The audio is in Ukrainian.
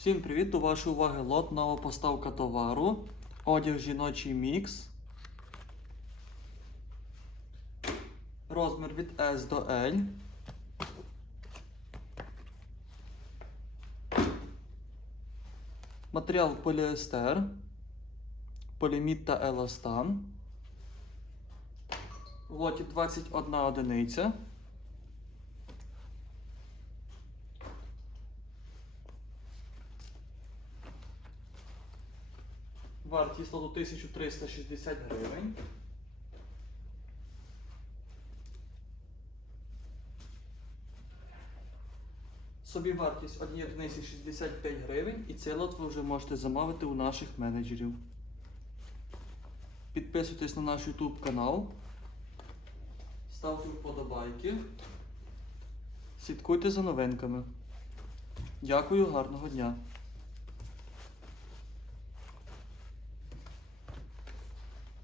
Всім привіт! До вашої уваги лот нова поставка товару. Одяг жіночий мікс. Розмір від S до L. Матеріал поліестер, полімід та еластан. В лоті 21 одиниця. Вартість лоту 1360 гривень. Собі вартість однієї одиниці 65 гривень і цей лот ви вже можете замовити у наших менеджерів. Підписуйтесь на наш YouTube канал, ставте вподобайки, слідкуйте за новинками. Дякую, гарного дня!